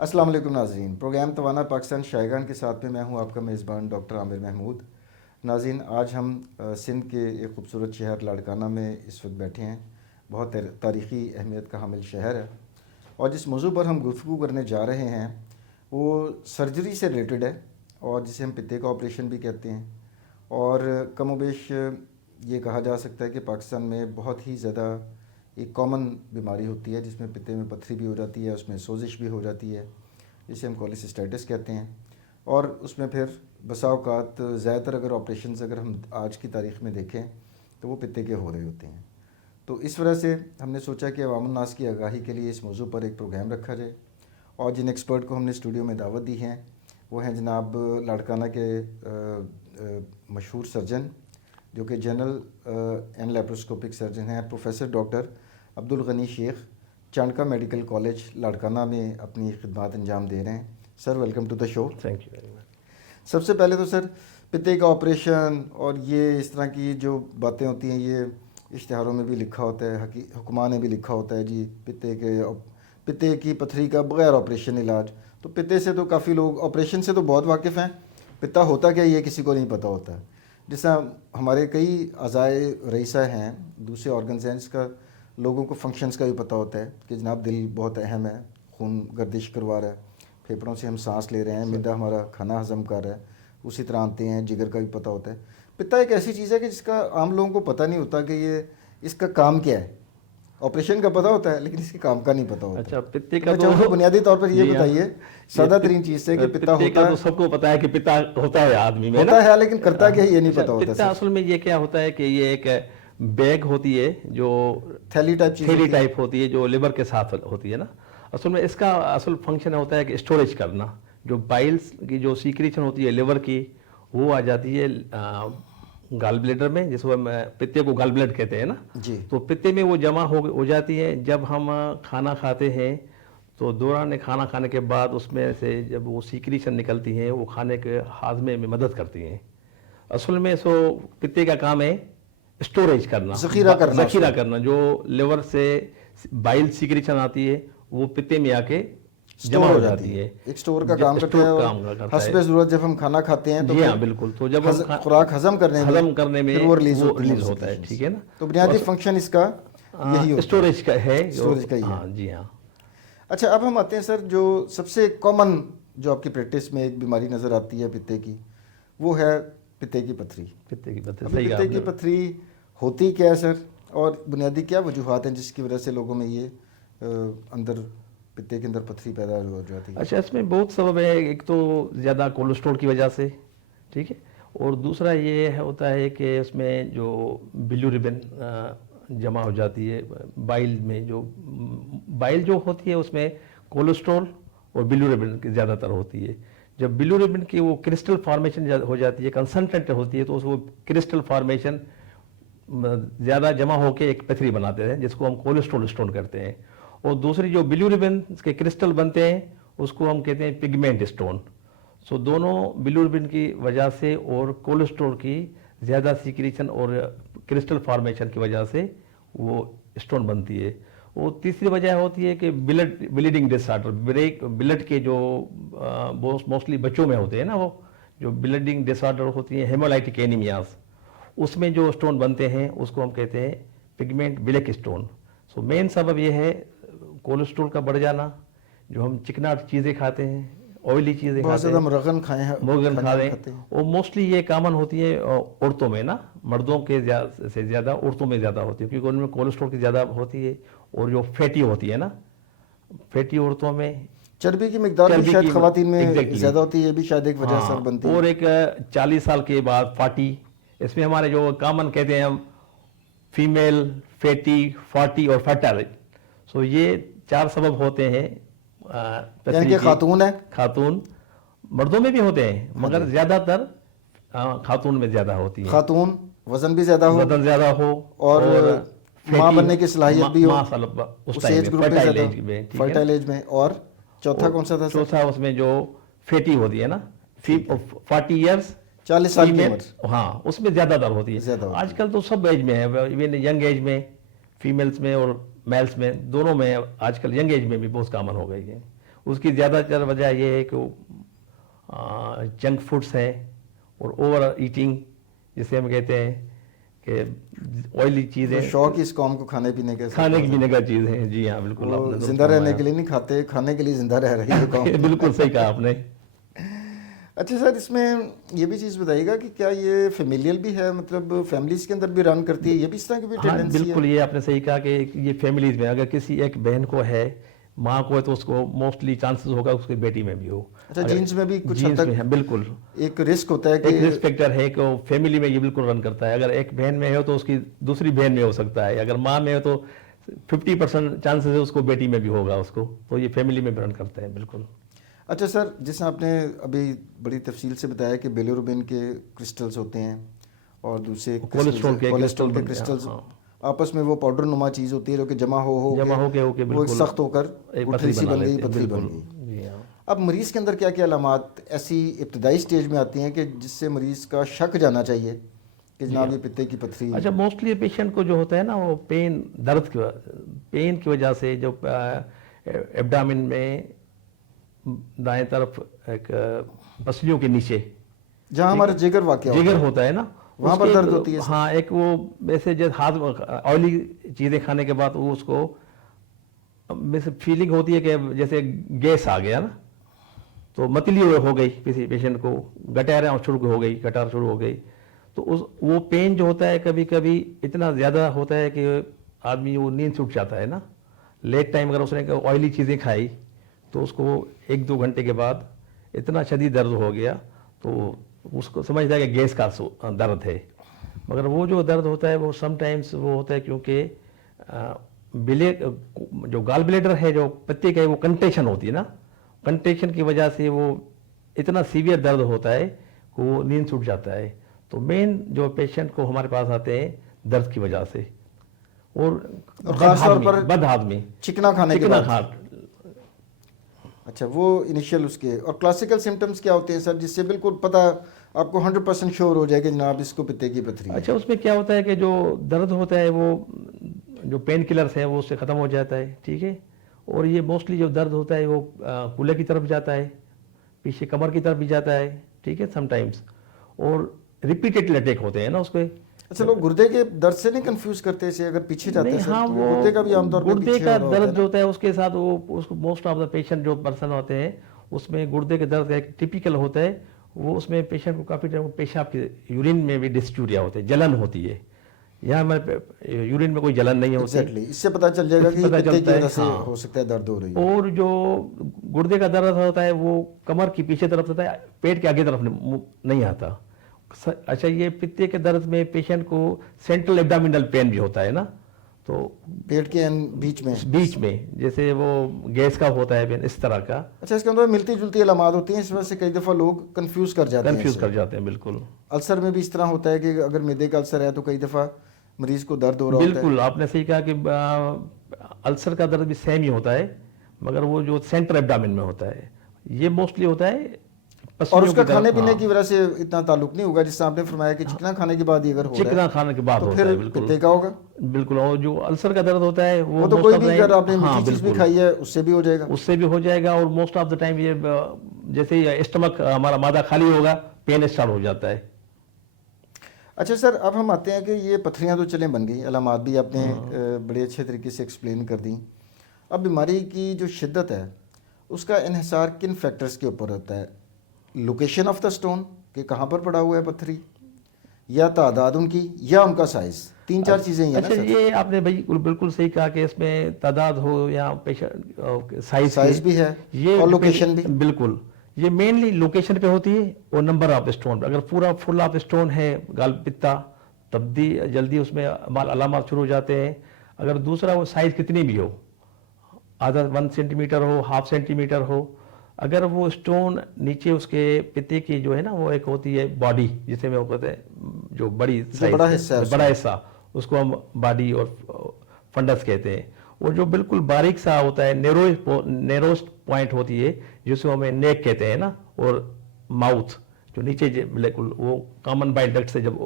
अस्सलाम वालेकुम नाज़रीन। प्रोग्राम तवाना पाकिस्तान शायगान के साथ में मैं हूं आपका मेज़बान डॉक्टर आमिर महमूद। नाज़रीन, आज हम सिंध के एक खूबसूरत शहर लाड़काना में इस वक्त बैठे हैं। बहुत तारीख़ी अहमियत का हामिल शहर है और जिस मौजू पर हम गुफ्तगू करने जा रहे हैं वो सर्जरी से रिलेटेड है और जिसे हम पित्ते का ऑपरेशन भी कहते हैं। और कमोबेश ये कहा जा सकता है कि पाकिस्तान में बहुत ही ज़्यादा एक कॉमन बीमारी होती है जिसमें पित्ते में पत्थरी भी हो जाती है, उसमें सोजिश भी हो जाती है, जिसे हम कोलेसिस्टाइटिस कहते हैं। और उसमें फिर बसा औकात ज़्यादातर अगर ऑपरेशंस अगर हम आज की तारीख़ में देखें तो वो पित्ते के हो रहे होते हैं। तो इस वजह से हमने सोचा कि अवाम नास की आगाही के लिए इस मौजू पर एक प्रोग्राम रखा जाए और जिन एक्सपर्ट को हमने स्टूडियो में दावत दी है वो हैं जनाब लाड़काना के मशहूर सर्जन जो कि जनरल एंड लेप्रोस्कोपिक सर्जन हैं, professor doctor Abdul Ghani Shaikh, Chandka medical college Larkana में अपनी खिदमत अंजाम दे रहे हैं। Sir, welcome to the show. Thank you very much. सबसे पहले तो सर, पित्ते का ऑपरेशन और ये इस तरह की जो बातें होती हैं ये इश्तिहारों में भी लिखा होता है, हुक्मा ने भी लिखा होता है जी पित्ते की पथरी का बग़ैर ऑपरेशन इलाज। तो पित्ते से तो काफ़ी लोग ऑपरेशन से तो बहुत वाकिफ़ हैं, पित्ता होता क्या ये किसी को नहीं पता होता है। जैसा हमारे कई अज़ाए रईसा हैं, दूसरे ऑर्गन्स हैं जिसका लोगों को फंक्शंस का भी पता होता है कि जनाब दिल बहुत अहम है, खून गर्दिश करवा रहा है, फेफड़ों से हम सांस ले रहे हैं, मैदा हमारा खाना हज़म कर रहा है, उसी तरह आते हैं, जिगर का भी पता होता है। पित्ता एक ऐसी चीज़ है कि जिसका आम लोगों को पता नहीं होता कि ये इसका काम क्या है। ऑपरेशन का पता होता है लेकिन इसके काम का नहीं पता होता। अच्छा, पित्ते का तो बुनियादी तौर पर ये बताइए सादा तरीन चीज़ से कि पित्ता होता है। तो सबको पता है कि पित्ता होता है आदमी में, होता है, लेकिन करता क्या है ये नहीं पता होता। पित्ता असल में ये क्या होता है कि ये एक बैग होती है जो थैली टाइप होती है जो लिवर के साथ होती है ना। असल में इसका असल फंक्शन होता है कि स्टोरेज करना। जो बाइल्स की जो सीक्रेशन होती है लिवर की वो आ जाती है गाल ब्लेडर में, जिसको हम पित्ते को गाल ब्लेड कहते हैं ना जी। तो पित्ते में वो जमा हो जाती है। जब हम खाना खाते हैं तो दौरान खाना खाने के बाद उसमें से जब वो सीक्रेशन निकलती हैं वो खाने के हाजमे में मदद करती हैं। असल में सो पित्ते का काम है स्टोरेज करना, ज़ख़ीरा करना। जो लिवर से बाइल सीक्रेशन आती है वो पित्ते में आके जमा हो जाती है, एक स्टोर का काम करता है। हस्बे ज़रूरत जब हम खाना खाते हैं तो जी हाँ बिल्कुल, तो जब खुराक हज़म करने में वो रिलीज होता है, ठीक है ना। तो बुनियादी फंक्शन इसका यही होता है, स्टोरेज का है, स्टोरेज का ही है। हाँ जी हाँ। अच्छा, अब हम आते हैं सर, जो सबसे कॉमन जो आपकी प्रैक्टिस में एक बीमारी नज़र आती है पित्ते की, वो है पित्ते की पथरी। पित्ते की पथरी होती क्या है सर, और बुनियादी क्या वजूहात हैं जिसकी वजह से लोगों में ये अंदर पित्ते के अंदर पथरी पैदा हो जाती है? अच्छा, इसमें बहुत सबब है। एक तो ज़्यादा कोलेस्ट्रॉल की वजह से, ठीक है, और दूसरा ये होता है कि उसमें जो बिलिरुबिन जमा हो जाती है बाइल में। जो बाइल जो होती है उसमें कोलेस्ट्रॉल और बिलिरुबिन की ज़्यादातर होती है। जब बिलिरुबिन की वो क्रिस्टल फॉर्मेशन हो जाती है, कंसनट्रेट होती है, तो वो क्रिस्टल फॉर्मेशन ज़्यादा जमा होकर एक पथरी बनाते हैं जिसको हम कोलेस्ट्रॉल स्टोन करते हैं। और दूसरी जो बिलिरुबिन के क्रिस्टल बनते हैं उसको हम कहते हैं पिगमेंट स्टोन। सो दोनों बिलिरुबिन की वजह से और कोलेस्ट्रॉल की ज़्यादा सीक्रेशन और क्रिस्टल फॉर्मेशन की वजह से वो स्टोन बनती है। और तीसरी वजह होती है कि ब्लीडिंग डिसऑर्डर। ब्लड के जो मोस्टली बच्चों में होते हैं ना, वो जो ब्लीडिंग डिसऑर्डर होती है, हेमोलाइटिक एनीमियाज, उसमें जो स्टोन बनते हैं उसको हम कहते हैं pigment black stone. So main सबब ये है कोलेस्ट्रॉल का बढ़ जाना, जो हम चिकनाट चीज़ें खाते हैं, ऑयली चीज़ें खाते हैं, मुर्गन खा रहे हैं, और मोस्टली ये कॉमन होती है औरतों में ना, मर्दों के से ज़्यादा औरतों में ज़्यादा होती है क्योंकि उनमें कोलेस्ट्रॉल की ज़्यादा होती है। और जो फैटी होती है ना, फैटी औरतों में चर्बी की मिकदार भी शायद ख़वातीन में ज़्यादा होती है, ये भी शायद एक वजह से बनती है। और एक 40 साल के बाद 40, इसमें हमारे जो कॉमन कहते हैं हम फीमेल, फैटी, 40 और फर्टाइल। सो ये 4 सबब होते हैं। यानी कि खातून मर्दों में भी होते हैं मगर ज़्यादातर खातून में ज़्यादा होती है। खातून वजन भी ज़्यादा हो और माँ बनने की सलाहियत भी हो उस एज ग्रुप में, फर्टाइल एज में। और चौथा कौन सा था? चौथा उसमें जो फैटी होती है ना, 40 ईयर्स, 40 साल की उम्र, हाँ, उसमें ज़्यादातर होती है। आजकल तो सब एज में है, इवन यंग एज में, फीमेल्स में और मेल्स में, दोनों में आजकल यंग एज में भी बहुत कॉमन हो गई है। उसकी ज़्यादातर वजह ये है कि वो जंक फूड्स है और ओवर ईटिंग, जिसे हम कहते हैं कि ऑयली तो चीज़ें, शौक इस कौम को खाने पीने के खाने पीने का चीज़ है। जी हाँ, बिल्कुल, वो आपने दुरुस्त जिंदा रहने फरमाया। के लिए नहीं खाते, खाने के लिए जिंदा रह रही है कौम। बिल्कुल सही कहा आपने। अच्छा सर, इसमें ये भी चीज़ बताइएगा कि क्या ये फेमिलियल भी है, मतलब फैमिलीज के अंदर भी रन करती है, ये भी इस तरह की भी हाँ टेंडेंसी है? बिल्कुल, ये आपने सही कहा कि ये फैमिलीज में अगर किसी एक बहन को है, माँ को है, तो उसको मोस्टली चांसेस होगा उसकी बेटी में भी हो। अच्छा, जीन्स में भी कुछ हद जीन्स तक में है, बिल्कुल एक रिस्क होता है एक कि रिस्क फैक्टर है कि फैमिली में ये बिल्कुल रन करता है। अगर एक बहन में हो तो उसकी दूसरी बहन में हो सकता है, अगर माँ में हो तो 50% चांसेस है उसको बेटी में भी होगा उसको, तो ये फैमिली में भी रन करते हैं बिल्कुल। अच्छा सर, जैसे आपने अभी बड़ी तफसील से बताया कि बिलिरुबिन के क्रिस्टल्स होते हैं और दूसरे कोलेस्ट्रॉल के कोलेस्ट्रॉल के क्रिस्टल, क्रिस्टल्स हाँ, आपस में वो पाउडर नुमा चीज़ होती है जो कि जमा हो जमा के होके वो एक बिल्कुल सख्त होकर एक गुठली पथरी सी बना बन गई, लेते हैं, पथरी बन बिल्कुल। गई। जी हाँ। अब मरीज़ के अंदर क्या क्या अलामात ऐसी इब्तदाई स्टेज में आती हैं कि जिससे मरीज़ का शक जाना चाहिए कि जनाब ये पित्ते की पथरी? अच्छा, मोस्टली पेशेंट को जो होता है ना, वो पेन की वजह से जो एब्डामिन में दाएं तरफ एक पसलियों के नीचे जहाँ हमारा जिगर वाक़या जिगर होता है, होता है ना, वहाँ पर उसके दर्द होती है सर? हाँ, एक वो वैसे जैसे हाथ ऑयली चीज़ें खाने के बाद वो उसको वैसे फीलिंग होती है कि जैसे गैस आ गया ना, तो मतली हो गई, किसी पेशेंट को गटारें शुरू हो गई, गटार शुरू हो गई, तो उस वो पेन जो होता है कभी कभी इतना ज़्यादा होता है कि आदमी वो नींद से उठ जाता है ना। लेट टाइम अगर उसने ऑयली चीज़ें खाई तो उसको 1-2 घंटे के बाद इतना शदीद दर्द हो गया तो उसको समझता है कि गैस का दर्द है। मगर वो जो दर्द होता है वो समटाइम्स वो होता है क्योंकि जो गाल ब्लेडर है, जो पत्ते का है, वो कंट्रेक्शन होती है ना, कंट्रेक्शन की वजह से वो इतना सीवियर दर्द होता है कि वो नींद छूट जाता है। तो मेन जो पेशेंट को हमारे पास आते हैं दर्द की वजह से, और खास तौर पर बदहाजमी, चिकना खाने के चिकना बाद। खा। अच्छा, वो इनिशियल उसके और क्लासिकल सिम्टम्स क्या होते हैं सर, जिससे बिल्कुल पता आपको 100% श्योर हो जाए कि जनाब इसको पित्ते की पथरी है? अच्छा, उसमें क्या होता है कि जो दर्द होता है वो जो पेन किलर्स हैं वो उससे ख़त्म हो जाता है, ठीक है। और ये मोस्टली जो दर्द होता है वो कूल्हे की तरफ जाता है, पीछे कमर की तरफ भी जाता है, ठीक है, समटाइम्स। और रिपीटेड अटैक होते हैं ना उसके। अच्छा, लोग गुर्दे के दर्द से नहीं कंफ्यूज करते इसे, अगर पीछे जाते नहीं, हैं सर, हाँ, तो वो गुर्दे का भी आमतौर पर गुर्दे पीछे का हो रहा होता है दर्द जो ना? होता है उसके साथ वो उसको मोस्ट ऑफ द पेशेंट जो पर्सन होते हैं उसमें गुर्दे के दर्द एक टिपिकल होता है। वो उसमें पेशेंट को काफ़ी टाइम पेशाब के यूरिन में भी डिस्ट्यूरिया होते हैं, जलन होती है। यहाँ हमारे यूरिन में कोई जलन नहीं होती। एग्जैक्टली, इससे पता चल जाएगा कि पता पित्ते की चलता है, वजह से हाँ। हो सकता है दर्द हो रही है। और जो गुर्दे का दर्द होता है वो कमर की पीछे तरफ होता है, पेट के आगे तरफ नहीं आता। अच्छा, ये पित्ते के दर्द में पेशेंट को सेंट्रल एब्डामिनल पेन भी होता है ना, तो पेट के बीच में जैसे वो गैस का होता है पेन, इस तरह का। अच्छा, इसके अंदर मिलती जुलती अलामात होती हैं, इस वजह से कई दफ़ा लोग कंफ्यूज कर जाते हैं कंफ्यूज इसे। कर जाते हैं, बिल्कुल। अल्सर में भी इस तरह होता है कि अगर मैदे का अल्सर है तो कई दफ़ा मरीज को दर्द हो रहा होता है। बिल्कुल, आपने सही कहा कि अल्सर का दर्द भी सेम ही होता है, मगर वो जो सेंट्रल एब्डामिन में होता है ये मोस्टली होता है और पसलियों उसका की तरफ। खाने पीने हाँ, की वजह से इतना ताल्लुक नहीं होगा, जिससे आपने फरमाया कि चिकना खाने के बाद ही अगर हो रहा चिकना है खाने के बाद तो होता फिर है, बिल्कुल पित्ते का होगा। बिल्कुल। और जो अल्सर का दर्द होता है वो तो most कोई of भी the अगर time- आपने हाँ, मीठी चीज़ भी बिल्कुल, खाई है उससे भी हो जाएगा। उससे भी हो जाएगा। और मोस्ट ऑफ द टाइम ये जैसे ही स्टमक हमारा मादा खाली होगा पेन स्टार्ट हो जाता है। अच्छा सर, अब हम आते हैं कि ये पथरियाँ तो चलें बन गई, अलामात भी आपने बड़े अच्छे तरीके से एक्सप्लेन कर दी। अब बीमारी की जो शिद्दत है उसका इन्हिसार किन फैक्टर्स के ऊपर होता है? लोकेशन ऑफ द स्टोन, कि कहाँ पर पड़ा हुआ है पत्थरी, या तादाद उनकी, या उनका साइज़? 3-4 चीज़ें ही है ना अच्छा, सर? ये आपने भाई बिल्कुल सही कहा कि इसमें तादाद हो या पेशेंट साइज़ भी है ये और लोकेशन भी। बिल्कुल, ये मेनली लोकेशन पे होती है और नंबर ऑफ स्टोन। अगर पूरा फुल ऑफ स्टोन है गाल पित्ता, तब भी जल्दी उसमें अलामत शुरू हो जाते हैं। अगर दूसरा वो साइज कितनी भी हो, आधा 1 सेंटीमीटर हो, 1/2 सेंटीमीटर हो, अगर वो स्टोन नीचे उसके पित्ते की जो है ना वो एक होती है बॉडी, जिसे मैं वो कहते हैं जो बड़ी साइज बड़ा हिस्सा है बड़ा हिस्सा, उसको हम बॉडी और फंडस कहते हैं। वो जो बिल्कुल बारीक सा होता है, नेरोस्ट पॉइंट होती है जिसको हमें नेक कहते हैं ना, और माउथ जो नीचे बिल्कुल वो कॉमन बाइल डक्ट से जब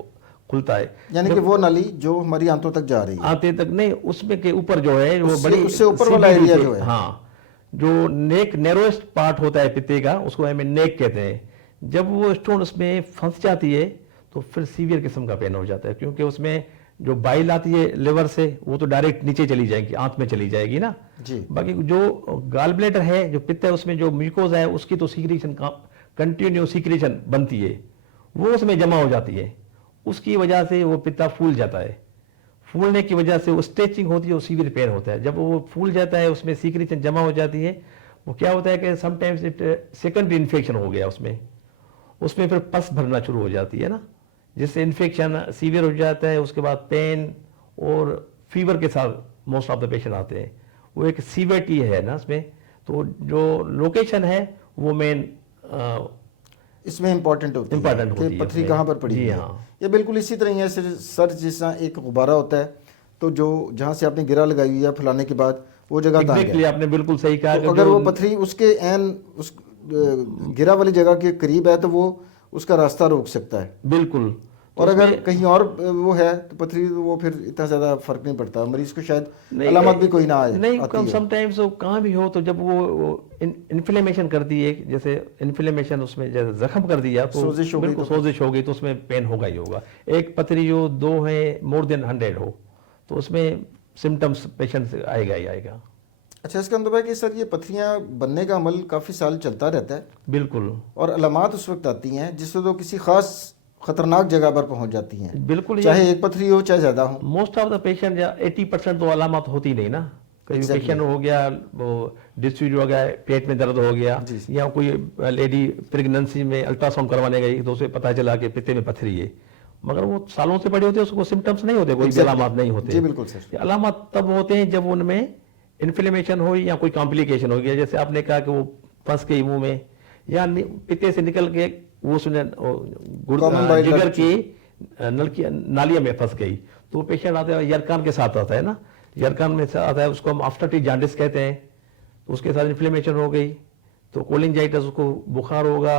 खुलता है, यानी कि वो नली जो हमारी आंतों तक जा रही है, आते तक नहीं, उसमें के ऊपर जो है वो उससे- बड़ी उससे ऊपर वाला सीधी एरिया नीचे- जो है। हाँ, जो नेक नैरोएस्ट पार्ट होता है पित्ते का, उसको हमें नेक कहते हैं। जब वो स्टोन उसमें फंस जाती है तो फिर सीवियर किस्म का पेन हो जाता है, क्योंकि उसमें जो बाइल आती है लिवर से वो तो डायरेक्ट नीचे चली जाएगी, आंत में चली जाएगी ना जी। बाकी जो गाल ब्लैडर है, जो पित्त है, उसमें जो म्यूकोजा है उसकी तो सीक्रेशन कंटिन्यू सीक्रेशन बनती है, वो उसमें जमा हो जाती है, उसकी वजह से वो पित्ता फूल जाता है। फूलने की वजह से वो स्ट्रेचिंग होती है, वो सीवियर पेन होता है। जब वो फूल जाता है, उसमें सीक्रेशन जमा हो जाती है, वो क्या होता है कि समटाइम्स इट सेकेंडरी इन्फेक्शन हो गया उसमें फिर पस भरना शुरू हो जाती है ना, जिससे इन्फेक्शन सीवियर हो जाता है। उसके बाद पेन और फीवर के साथ मोस्ट ऑफ द पेशेंट आते हैं। वो एक सीवियरिटी है ना इसमें, तो जो लोकेशन है वो मेन इसमें इंपॉर्टेंट होती है कि पथरी कहाँ पर पड़ी है। ये बिल्कुल इसी तरह ही है सर, जिस तरह एक गुब्बारा होता है, तो जो जहाँ से आपने गिरा लगाई हुई है फुलाने के बाद वो जगह exactly, आपने बिल्कुल सही कहा। तो अगर वो पथरी उसके उस गिरा वाली जगह के करीब है तो वो उसका रास्ता रोक सकता है। बिल्कुल। और अगर कहीं और वो है तो पथरी, वो फिर इतना ज्यादा फर्क नहीं पड़ता, मरीज को शायद अलामत भी कोई ना आए। नहीं, समटाइम्स वो कहाँ भी हो, तो जब वो इन्फ्लेमेशन करती है, जैसे इन्फ्लेमेशन उसमें जैसे जख्म कर दिया तो सोजिश हो गई तो उसमें पेन होगा ही होगा। एक पथरी जो 2 है मोर देन 100 हो तो उसमें सिम्टम्स पेशेंट आएगा ही आएगा। अच्छा, इसका मतलब है कि सर ये पथरियां बनने का अमल काफ़ी साल चलता रहता है। बिल्कुल। और अलामात उस वक्त आती हैं जिससे तो किसी खास खतरनाक जगह पर पहुंच जाती हैं। बिल्कुल, चाहे एक पथरी हो चाहे ज़्यादा हो। मोस्ट ऑफ द पेशेंट या 80% तो अलामत होती नहीं ना। कई पेशेंट हो गया वो डिस्ट्यूज हो गया, पेट में दर्द हो गया, या कोई लेडी प्रेगनेंसी में अल्ट्रासाउंड करवाने गई तो उसे पता चला कि पित्ते में पथरी है, मगर वो सालों से पड़े होते हैं, उसको सिम्टम्स नहीं होते, कोई अलामत नहीं होते। जी बिल्कुल सर। अलामत तब होते हैं जब उनमें इन्फ्लेमेशन हो या कोई कॉम्प्लिकेशन हो गया, जैसे आपने कहा कि वो फंस गई मुंह में या पित्ते से निकल के वो जिगर की नलकी नालिया में फंस गई, तो पेशेंट आता है यरकान के साथ आता है ना, यरकान में आता है, उसको हम आफ्टर टी जॉन्डिस कहते हैं। तो उसके साथ इन्फ्लेमेशन हो गई तो कोलिंजाइटिस, उसको बुखार होगा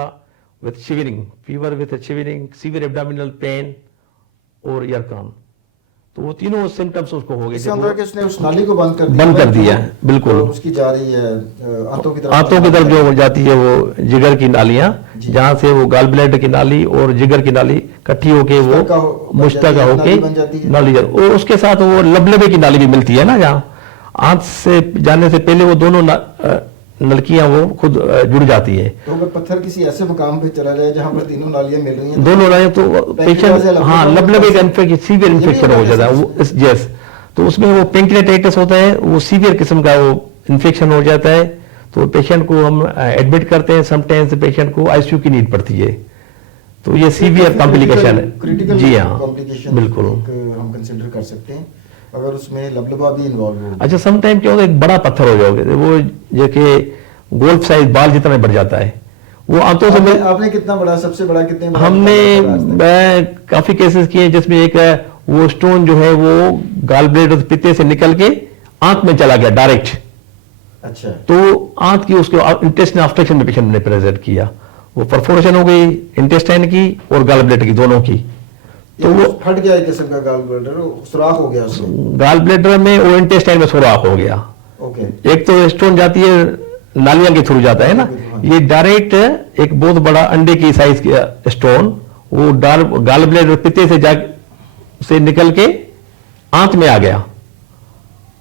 with shivering, fever with shivering, severe abdominal pain और यरकान, तो वो तीनों सिम्टम्स उसको हो गए। इसके अंदर उसने उस नाली को बंद कर दिया बिल्कुल, तो उसकी जा रही है आंतों की तरफ जो जाती है वो जिगर की नालियां, जहां से वो गाल ब्लैडर की नाली और जिगर की नाली इकट्ठी होके वो मुश्तका होके नाली, और उसके साथ वो लबलबे की नाली भी मिलती है ना, जहाँ आंत से जाने से पहले वो दोनों नलकियां वो खुद जुड़ जाती है। तो अगर पत्थर किसी ऐसे मुकाम पे चला जाए जहां पर तीनों नालियां मिल रही हैं, दोनों नालियां, तो पेशेंट लबलबे का इन्फेक्शन, सीवियर इन्फेक्शन हो जाता है वो यस, तो उसमें वो पेंक्रियाटाइटिस होता है, वो सीवियर किस्म का वो इन्फेक्शन हो जाता है, तो पेशेंट को हम एडमिट करते हैं। समटाइम्स पेशेंट को आईसीयू की नीड पड़ती है, तो ये सीवियर कॉम्प्लिकेशन है। जी हाँ, बिल्कुल हम कंसिडर कर सकते हैं अगर उसमें लबलबा भी इन्वॉल्व हो। अच्छा, सम टाइम क्या होता है, एक बड़ा पत्थर हो जाओगे, वो जैसे गोल्फ साइज बाल जितना बढ़ जाता है, वो आंतों से आपने कितना बड़ा, सबसे बड़ा कितने बड़ा? हमने काफी केसेस किए जिसमें एक वो स्टोन जो है वो गाल ब्लैडर पित्ते से निकल के आंत में चला गया डायरेक्ट। अच्छा। तो आंत की उसके इंटेस्टाइन ऑब्स्ट्रक्शन में पेशेंट ने प्रेजेंट किया, वो परफोरेशन हो गई इंटेस्टाइन की और गाल ब्लैडर की, दोनों की, तो वो फट गया एक किस्म का गाल ब्लैडर, सुराख हो गया उसमें, गाल ब्लैडर में और इंटेस्टाइन में सुराख हो गया। ओके। एक तो स्टोन जाती है नालियां के थ्रू जाता है ना, ये डायरेक्ट एक बहुत बड़ा अंडे की साइज का स्टोन वो गाल ब्लैडर पित्ते से निकल के आंत में आ गया।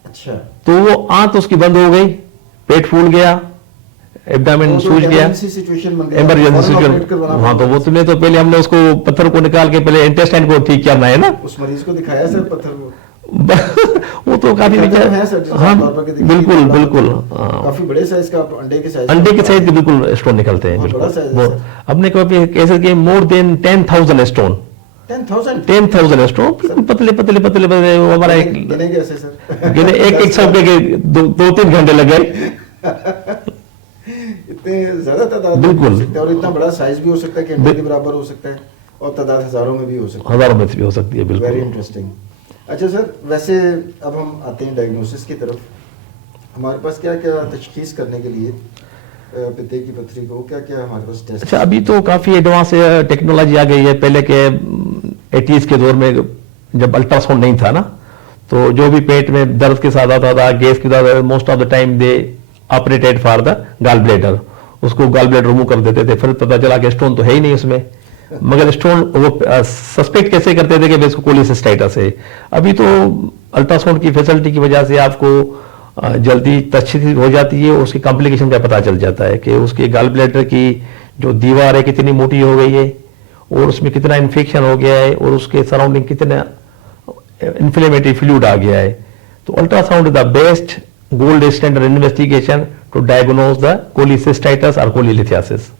अच्छा। तो वो आंत उसकी बंद हो गई, पेट फूल गया, एब्डामिन सूज गया, इमरजेंसी सिचुएशन। हाँ, तो वो तुम्हें तो पहले हमने उसको पत्थर को निकाल के पहले इंटेस्टाइन को ठीक करना है ना। उस मरीज को दिखाया सर पत्थर को? वो तो काफी है सर, हाँ बिल्कुल बिल्कुल, काफी बड़े साइज का अंडे के साइज के बिल्कुल स्टोन निकलते हैं। बिल्कुल, हमने कभी कैसे किए मोर देन 10,000 स्टोन, 10,000 स्टोन, पतले पतले पतले पतले, वो हमारा गिने एक सौ के 2-3 घंटे लग गए। इतने ज्यादा तादाद बिल्कुल, और इतना बड़ा साइज भी हो सकता है कि अंडे के बराबर हो सकता है, और तादाद हजारों में भी हो सकती है। हजारों में भी हो सकती है, बिल्कुल। Very interesting. अच्छा सर, वैसे अब हम आते हैं डायग्नोसिस की तरफ। हमारे पास क्या क्या तशखीस करने के लिए पित्ते की पथरी को क्या क्या हमारे पास टेस्ट? अच्छा, अभी तो काफी एडवांस टेक्नोलॉजी आ गई है। पहले के 80s के दौर में जब अल्ट्रासाउंड नहीं था ना, तो जो भी पेट में दर्द के साथ आता था, गैस के साथ, most of the time they operated for the gall bladder, उसको गॉल ब्लैडर रिमूव कर देते थे, फिर पता चला कि स्टोन तो है ही नहीं उसमें, मगर स्टोन वो सस्पेक्ट कैसे करते थे कि इसको कोलिसिस्टाइटिस है। अभी तो अल्ट्रासाउंड की फैसिलिटी की वजह से आपको जल्दी तशख़ीस हो जाती है, उसकी कॉम्प्लिकेशन का पता चल जाता है कि उसके गॉल ब्लैडर की जो दीवार है कितनी मोटी हो गई है और उसमें कितना इन्फेक्शन हो गया है और उसके सराउंडिंग कितना इन्फ्लेमेटरी फ्लूइड आ गया है। तो ultrasound is the best gold standard investigation to diagnose the cholecystitis और कोलिलिथियासिस।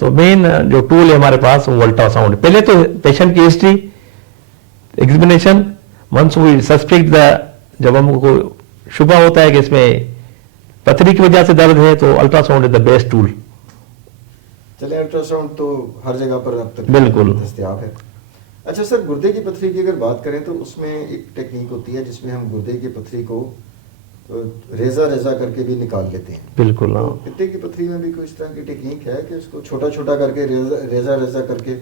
तो मेन जो टूल है हमारे पास वो अल्ट्रासाउंड। पहले तो पेशेंट की history, examination, once we suspect the, जब हमको शुबा होता है कि इसमें पथरी की वजह से दर्द है तो ultrasound is the best tool. चलिए, अल्ट्रासाउंड तो हर जगह पर अब तक बिल्कुल दस्तयाब है। अच्छा सर, गुर्दे की पथरी की अगर बात करें तो उसमें एक टेक्निक होती है जिसमें हम गुर्दे की पथरी को रेजा रेजा करके भी निकाल लेते हैं। बिल्कुल। तो पित्ते की पथरी में भी कोई इस तरह की टेक्निक है कि उसको छोटा छोटा करके रेजा रेजा करके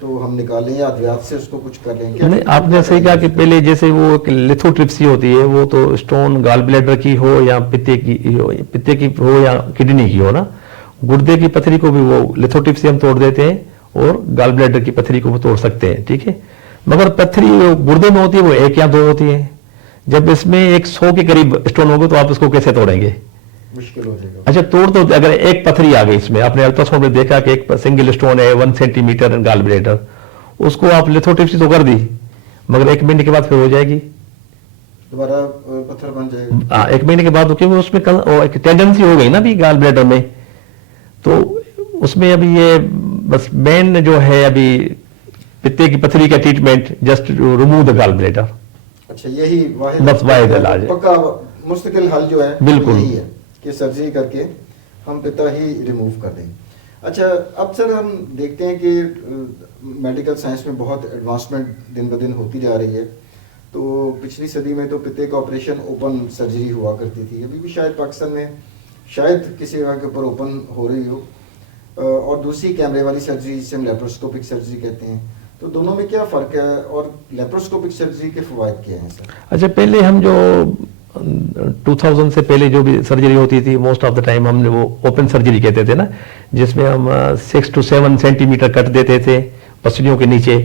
तो हम निकालें या अद्वियात से उसको कुछ कर लें? क्या नहीं, आपने सही कहा कि पहले जैसे वो लिथोट्रिप्सी होती है, वो तो स्टोन गॉल ब्लैडर की हो या पित्ते की हो या किडनी की हो ना, गुर्दे की पथरी को भी वो लिथोट्रिप्सी हम तोड़ देते हैं और गॉल ब्लैडर की पथरी को भी तोड़ सकते हैं, ठीक है। मगर पथरी गुर्दे में होती है वो एक या दो होती है। जब इसमें 100 के करीब स्टोन होंगे तो आप इसको कैसे तोड़ेंगे? मुश्किल हो जाएगा। अच्छा, तोड़ तो अगर एक पथरी आ गई इसमें, आपने अल्ट्रासाउंड में देखा कि एक सिंगल स्टोन है 1 सेंटीमीटर गॉल ब्लैडर, उसको आप लिथोट्रिप्सी तो कर दी, मगर 1 महीने के बाद फिर हो जाएगी, दोबारा पत्थर बन जाएगा। हाँ, 1 महीने के बाद, क्योंकि उसमें एक टेंडेंसी हो गई ना अभी गॉल ब्लैडर में, तो उसमें अभी ये बस मेन जो है अभी पित्ते की पथरी का treatment, just remove the gall bladder. अच्छा, यही बस वाहिद इलाज है, पक्का मुस्तकिल हल जो है बिल्कुल यही है कि सर्जरी करके हम पिता ही रिमूव कर देंगे। अच्छा, अब सर हम देखते हैं कि मेडिकल साइंस में बहुत एडवांसमेंट दिन ब दिन होती जा रही है। तो पिछली सदी में तो पित्ते का ऑपरेशन ओपन सर्जरी हुआ करती थी, अभी भी शायद पाकिस्तान में शायद किसी जगह के ऊपर ओपन हो रही हो, और दूसरी कैमरे वाली सर्जरी जिसे हम लेप्रोस्कोपिक सर्जरी कहते हैं। तो दोनों में क्या फ़र्क है और लेप्रोस्कोपिक सर्जरी के फ़वाइद क्या हैं सर? अच्छा, पहले हम जो 2000 से पहले जो भी सर्जरी होती थी, मोस्ट ऑफ द टाइम हमने वो ओपन सर्जरी कहते थे ना, जिसमें हम 6 to 7 सेंटीमीटर कट देते थे पसलियों के नीचे,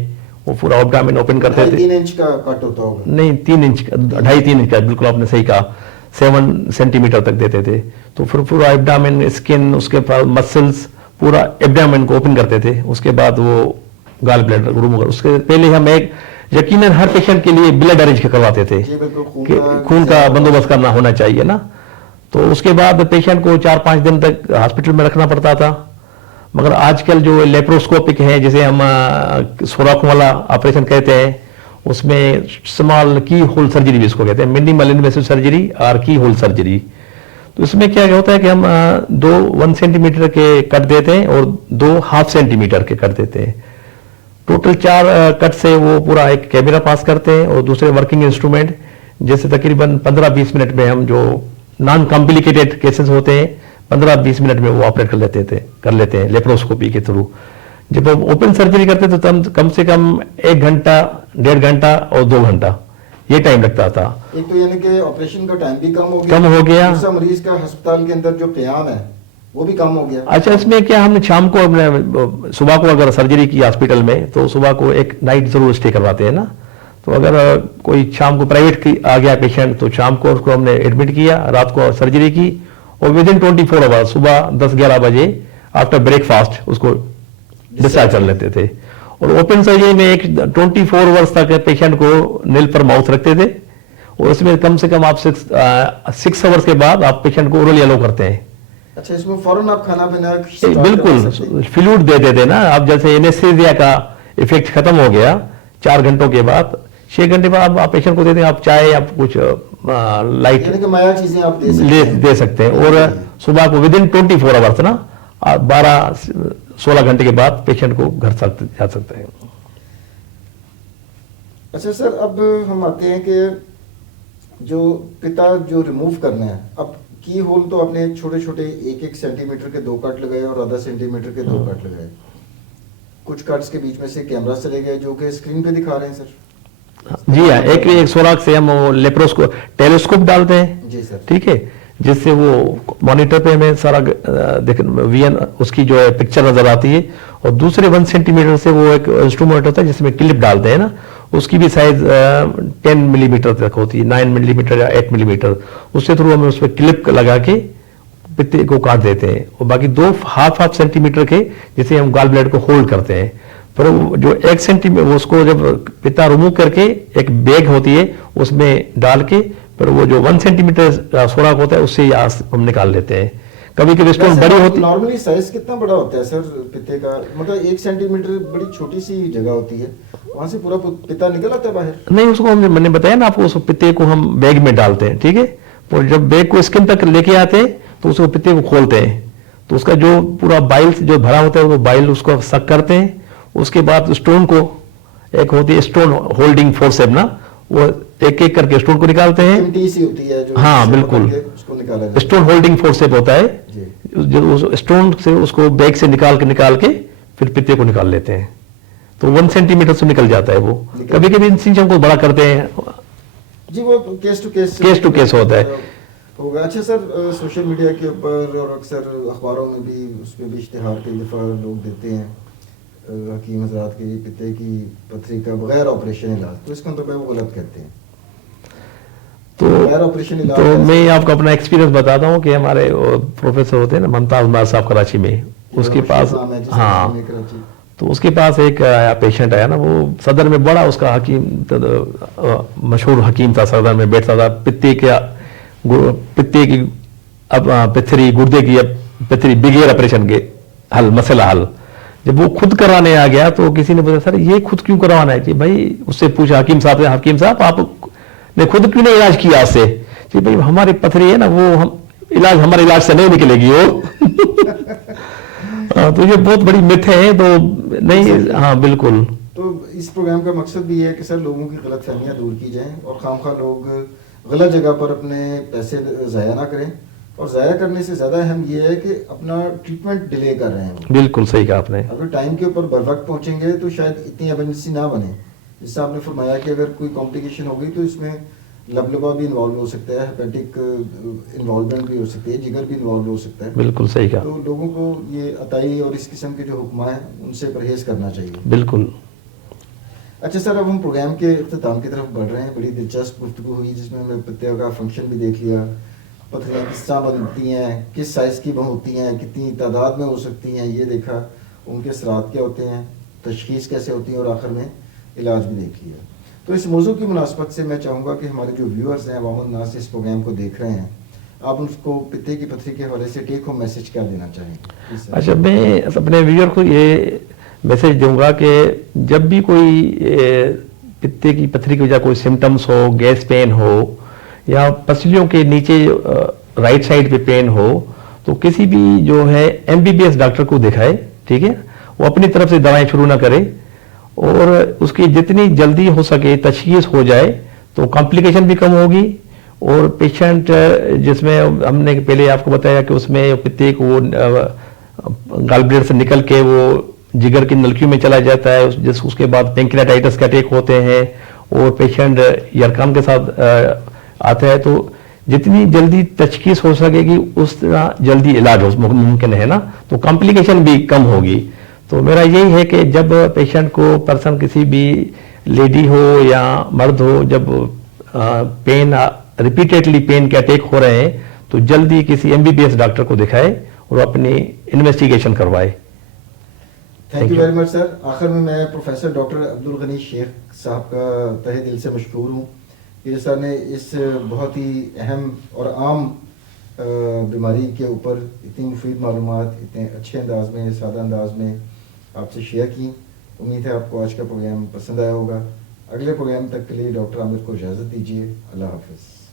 वो पूरा एब्डोमेन ओपन करते थे। 3 इंच का कट होता होगा? नहीं, 3 इंच का, 2.5-3 इंच का, बिल्कुल आपने सही कहा, 7 सेंटीमीटर तक देते थे। तो फिर पूरा एब्डोमेन, स्किन, उसके बाद मसल्स, पूरा एब्डोमेन को ओपन करते थे। उसके बाद वो गॉल ब्लैडर रिमूव कर, उसके पहले हम एक यकीनन हर पेशेंट के लिए ब्लड अरेंज करवाते थे कि खून का बंदोबस्त करना होना चाहिए ना। तो उसके बाद पेशेंट को 4-5 दिन तक हॉस्पिटल में रखना पड़ता था। मगर आजकल जो लेप्रोस्कोपिक है, जिसे हम सुराखों वाला ऑपरेशन कहते हैं, उसमें स्मॉल की होल सर्जरी भी इसको कहते हैं, मिनिमल इन्वेसिव सर्जरी और की होल सर्जरी। तो इसमें क्या होता है कि हम 1 सेंटीमीटर के कट देते हैं और 2 हाफ सेंटीमीटर के कट देते हैं। टोटल 4 कट से वो पूरा एक कैमरा पास करते हैं और दूसरे वर्किंग इंस्ट्रूमेंट, जैसे तकरीबन 15-20 मिनट में हम जो नॉन कॉम्प्लिकेटेड केसेस होते हैं 15-20 मिनट में वो ऑपरेट कर लेते हैं लेप्रोस्कोपी के थ्रू। जब हम ओपन सर्जरी करते तो कम से कम 1 घंटा, 1.5 घंटा और 2 घंटा ये टाइम लगता था। एक तो यानी कि ऑपरेशन का टाइम भी कम हो गया, दूसरा मरीज का अस्पताल के अंदर जो क़याम है वो भी कम हो गया। अच्छा, इसमें क्या हमने शाम को, सुबह को अगर सर्जरी की हॉस्पिटल में तो सुबह को एक नाइट जरूर स्टे करवाते हैं ना। तो अगर कोई शाम को प्राइवेट की आ गया पेशेंट तो शाम को उसको हमने एडमिट किया, रात को सर्जरी की और विदिन 24 आवर्स सुबह 10-11 बजे आफ्टर ब्रेकफास्ट उसको डिस्चार्ज कर लेते थे। और ओपन सर्जरी में एक 24 आवर्स तक पेशेंट को नील पर माउथ रखते थे और इसमें कम से कम आप 6 आवर्स के बाद आप पेशेंट को ओरली अलो करते हैं। अच्छा, इसमें फौरन आप खाना पीना बिल्कुल फ्लूइड दे देते ना। अब जैसे एनेस्थीसिया का इफेक्ट खत्म हो गया 4 घंटों के बाद, 6 घंटे बाद आप पेशेंट को देते हैं, आप चाय, आप कुछ लाइट माया चीजें आप दे सकते हैं। और सुबह को विदिन 24 आवर्स ना 12-16 घंटे के बाद पेशेंट को घर जा सकते हैं। अच्छा सर, अब हम आते हैं कि जो पिता जो रिमूव करना है, अब की होल तो आपने छोटे छोटे 1-1 सेंटीमीटर के 2 कट लगाए और आधा सेंटीमीटर के 2 कट लगाए। कुछ कट्स के बीच में से कैमरा चले गए जो कि स्क्रीन पे दिखा रहे हैं सर। जी हाँ, एक सुराख से हम टेलीस्कोप डालते हैं। जी सर। ठीक है, जिससे वो मॉनिटर पे हमें सारा देख वीएन उसकी जो है पिक्चर नजर आती है। और दूसरे 1 सेंटीमीटर से वो एक इंस्ट्रूमेंट होता है जिसमें क्लिप डालते हैं ना, उसकी भी साइज 10 मिलीमीटर तक होती है, 9 मिलीमीटर या 8 मिलीमीटर। उसके थ्रू हमें उस पर क्लिप लगा के पित्ते को काट देते हैं। और बाकी 2 हाफ सेंटीमीटर के जिसे हम गॉल ब्लैडर को होल्ड करते हैं। पर जो 1 सेंटीमीटर उसको जब पित्ता रिमूव करके एक बैग होती है उसमें डाल के, पर वो जो 1 सेंटीमीटर सुराख होता है उससे हम निकाल लेते हैं। कभी कभी स्टोन बड़ी होती है। नॉर्मली साइज कितना बड़ा होता है सर पित्ते का? मतलब 1 सेंटीमीटर बड़ी छोटी सी जगह होती है, वहां से पूरा पित्ता निकल आता है बाहर? नहीं, उसको मैंने बताया ना आपको, उस पित्ते को हम बैग में डालते हैं, ठीक है। तो जब बैग को स्किन तक लेके आते हैं तो उसको पित्ते को खोलते हैं, तो उसका जो पूरा बाइल जो भरा होता है वो बाइल उसको सक करते हैं। उसके बाद स्टोन को, एक होती है स्टोन होल्डिंग फोर्सेप ना, वो एक एक करके स्टोन को निकालते हैं। सी होती है जो, हाँ बिल्कुल, उसको निकाला स्टोन होल्डिंग फोर्सेप होता है, जो स्टोन से उसको बैग से निकाल के फिर पित्ते को निकाल लेते हैं। तो 1 सेंटीमीटर से निकल जाता है वो। कभी कभी इंसिजन को बड़ा करते हैं जी, वो केस टू केस होता है होगा। अच्छा सर, सोशल मीडिया के ऊपर और अक्सर अखबारों में भी उसमें भी इश्तिहार कई दफ़ा लोग देते हैं हकीम हज़रात के पित्ते की पथरी का बगैर ऑपरेशन इलाज, तो इसका मतलब वो गलत कहते हैं। तो बगैर ऑपरेशन इलाज, तो मैं आपको अपना एक्सपीरियंस बताता हूँ कि हमारे प्रोफेसर होते हैं ना मुमताज उमर साहब कराची में, उसके पास, हाँ, तो उसके पास एक पेशेंट आया ना, वो सदर में बड़ा उसका हकीम, मशहूर हकीम था, सदर में बैठता था। पित्ते की अब पथरी, गुर्दे की पथरी बगैर ऑपरेशन के मसला हल। जब वो खुद कराने आ गया तो किसी ने बोला, सर ये खुद क्यों करवाना है? कि भाई उससे पूछा हकीम साहब से, हकीम साहब आपने खुद क्यों नहीं इलाज किया इससे? कि भाई हमारी पथरी है ना, वो हमारे इलाज से नहीं निकलेगी वो। तो ये बहुत बड़ी मिथ है, तो नहीं, हाँ बिल्कुल। तो इस प्रोग्राम का मकसद भी है कि सर लोगों की गलतफहमियां दूर की जाएं और खामखा लोग गलत जगह पर अपने पैसे ज़ाया ना करें, और ज़ाया करने से ज़्यादा अहम ये है कि अपना ट्रीटमेंट डिले कर रहे हैं। बिल्कुल सही कहा आपने। अगर टाइम के ऊपर बर वक्त पहुंचेंगे तो शायद इतनी एमरजेंसी ना बने। जिससे आपने फरमाया कि अगर कोई कॉम्प्लिकेशन हो गई तो इसमें लबलबा भी इन्वॉल्व हो सकता है, हेपेटिक इन्वॉल्वमेंट भी हो सकती है, जिगर भी इन्वॉल्व हो सकता है। बिल्कुल सही कहा। तो लोगों को ये अताई और इस किस्म के जो हुक्मा है उनसे परहेज करना चाहिए। बिल्कुल। अच्छा सर, अब हम प्रोग्राम के इख्तिताम की तरफ बढ़ रहे हैं। बड़ी दिलचस्प गुफ्तगू हुई जिसमें हमने पित्ते का फंक्शन भी देख लिया, पथरियाँ किस तरह बनती हैं, किस साइज़ की होती हैं, कितनी तादाद में हो सकती हैं, ये देखा, उनके असरात क्या होते हैं, तशख़ीस कैसे होती है, और आखिर में इलाज भी देख लिया। तो इस मौजू की मुनासबत से मैं चाहूँगा कि हमारे जो व्यूअर्स हैं, अवामुन नास इस प्रोग्राम को देख रहे हैं, आप उनको पित्ते की पथरी के हवाले से टेक होम मैसेज क्या देना चाहेंगे? अच्छा, मैं अपने व्यूअर को ये मैसेज दूंगा कि जब भी कोई पित्ते की पथरी की वजह कोई सिम्टम्स हो, गैस पेन हो या पसलियों के नीचे राइट साइड पे पेन हो, तो किसी भी जो है एमबीबीएस डॉक्टर को दिखाए, ठीक है। वो अपनी तरफ से दवाएं शुरू ना करे, और उसकी जितनी जल्दी हो सके तशखीस हो जाए तो कॉम्प्लिकेशन भी कम होगी। और पेशेंट जिसमें हमने पहले आपको बताया कि उसमें पित्ते को गॉल ब्लैडर से निकल के वो जिगर की नलकियों में चला जाता है, उसके बाद पेंक्रियाटाइटिस के अटैक होते हैं और पेशेंट यरकान के साथ आता है। तो जितनी जल्दी तशखीस हो सकेगी उतना जल्दी इलाज मुमकिन है ना, तो कॉम्प्लिकेशन भी कम होगी। तो मेरा यही है कि जब पेशेंट को पर्सन किसी भी लेडी हो या मर्द हो, जब पेन रिपीटेडली पेन के अटैक हो रहे हैं तो जल्दी किसी एमबीबीएस डॉक्टर को दिखाए और अपनी इन्वेस्टिगेशन करवाए। Thank you very much sir. आखिर में मैं प्रोफेसर डॉक्टर अब्दुल गनी शेख साहब का तहे दिल से मशकूर हूँ कि सर ने इस बहुत ही अहम और आम बीमारी के ऊपर इतनी मुफीद मालूमात इतने अच्छे अंदाज में, सादा अंदाज में आपसे शेयर की। उम्मीद है आपको आज का प्रोग्राम पसंद आया होगा। अगले प्रोग्राम तक के लिए डॉक्टर आमिर को इजाज़त दीजिए। अल्लाह हाफिज़।